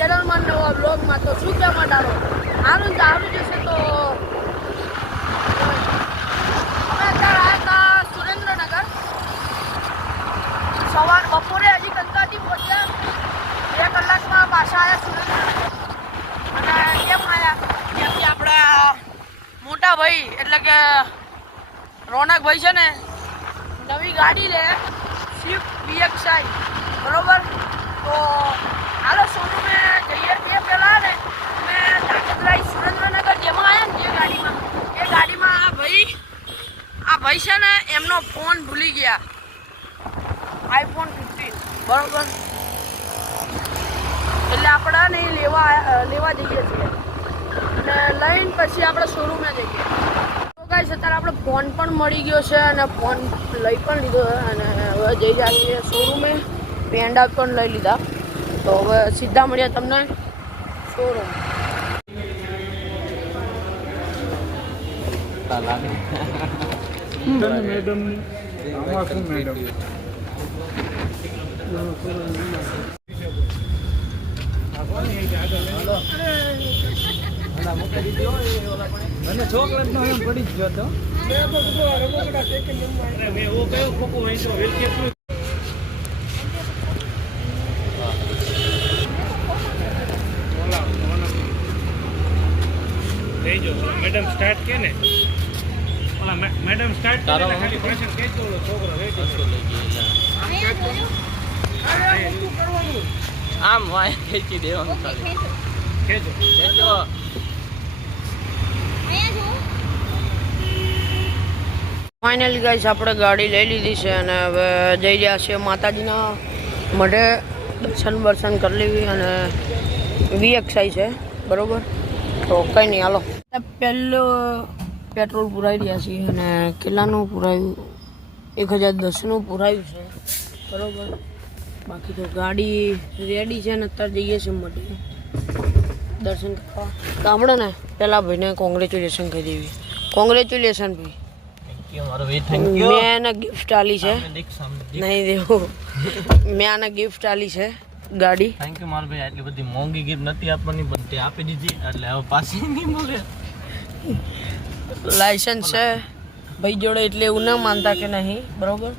ચેનલમાં નવા બ્લોગમાં. તો શું કહેવા માંડો આનું આવી જશે. તો અમે અત્યારે આવ્યા હતા સુરેન્દ્રનગર. સવાર બપોરે હજી કંકાથી પહોંચ્યા, 2 કલાકમાં પાછા આવ્યા સુરેન્દ્રનગર. અને કેમ આવ્યા ત્યાંથી આપણા મોટા ભાઈ એટલે કે રોનકભાઈ છે ને નવી ગાડી લે સ્વિફ્ટ VXI, બરોબર. તો હાલો શોરૂમે જઈએ. તે પહેલાં ને અમે ધાકડરાઈ સુરેન્દ્રનગર જેમાં આવ્યા ને જે ગાડીમાં, એ ગાડીમાં આ ભાઈ છે ને એમનો ફોન ભૂલી ગયા, iPhone 15, બરોબર. એટલે આપણે નહીં લેવા જઈએ છીએ અને લઈને પછી આપણે શોરૂમે જઈએ. તો ગાઈસ અત્યારે આપણે ફોન પણ મળી ગયો છે અને ફોન લઈ પણ લીધો છે અને હવે જઈ રહ્યા છીએ શોરૂમે. પેન્ડા પણ લઈ લીધા. તો હવે સીધા મળીએ તમને શોરૂમ. મને ચોકલેટ નો એમ પડી જ ગયો હતો. મેડમ સ્ટાર્ટ કે ને મેડમ સ્ટાર્ટ કરે ખાલી પ્રેશર ખેંચો છોકરો વેચો આમ વાય ખેંચી દેવાનું ખાલી ખેંચો ખેંચો. ફાઇનલી ગાઈસ આપણે ગાડી લઈ લીધી છે અને હવે જઈ રહ્યા છીએ માતાજીના મઢે દર્શન કરી લેવી. અને VXI છે, બરોબર. તો કંઈ નહીં, હાલો. પહેલું પેટ્રોલ પુરાવી રહ્યા છીએ અને કેટલાનું પુરાવ્યું? 1010નું પુરાવ્યું છે, બરોબર. બાકી તો ગાડી રેડી છે ને અત્યારે જઈએ છીએ મઢે દર્શન કરવા. તો આપણે ને પહેલાં ભાઈને કોંગ્રેચ્યુલેશન કહી દેવી. કોંગ્રેચ્યુલેશન ભાઈ. મેં એને ગિફ્ટ આલી છે, નહીં દેવું, મેં આને ગિફ્ટ આલી છે ગાડી. થેન્ક યુ મારા ભાઈ. આટલી બધી મોંઘી ગિફ્ટ નથી આપવાની પણ તે આપી દીધી એટલે હવે પાછી નહીં મળે. લાયસન્સ છે ભાઈ જોડે એટલે એવું ના માનતા કે નહીં, બરોબર.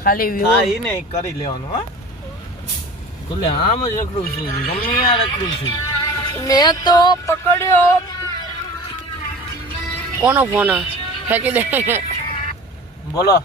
ખાલી હા એને કરી લેવાનું. હા બોલે આમ જ રખડું છું, ગમે ત્યાં રખડું છું. મેં તો પકડ્યો. કોનો ફોન ફેંકી દે. બોલો.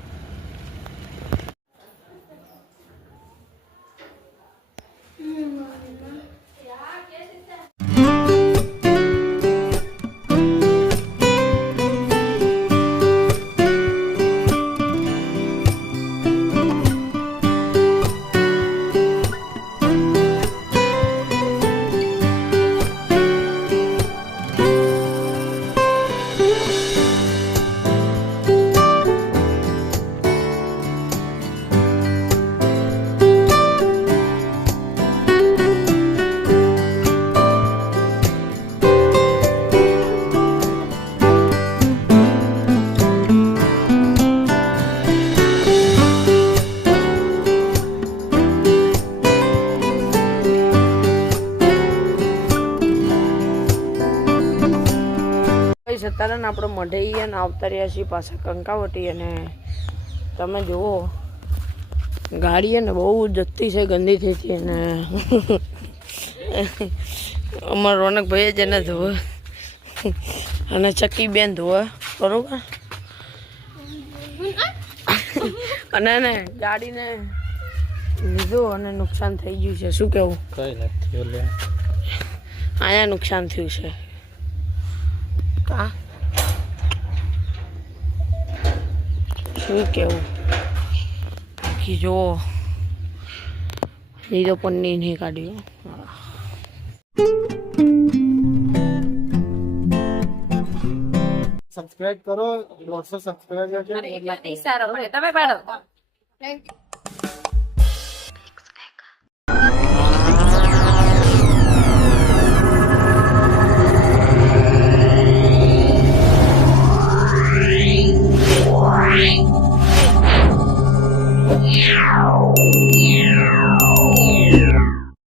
અત્યારે ને આપણે મઢે અને આવતા રહ્યા છીએ પાછા કંકાવટી. અને તમે જુઓ ગાડી ને બહુ જતી છે, ગંદી થઈ છે. અને અમારા રોનકભાઈ જ એને ધોવે અને ચક્કી બેન ધોવે, બરોબર. અને ને ગાડીને લીધું અને નુકસાન થઈ ગયું છે. શું કેવું? કઈ નથી, અહીંયા નુકસાન થયું છે. શું કેવું? બાકી જો લીધો પણ નહીં કાઢ્યો. સબસ્ક્રાઇબ કરો. 100 સબસ્ક્રાઇબર છે. અરે એટલા નહીં સારો પડે. તમે પાડો. Wow.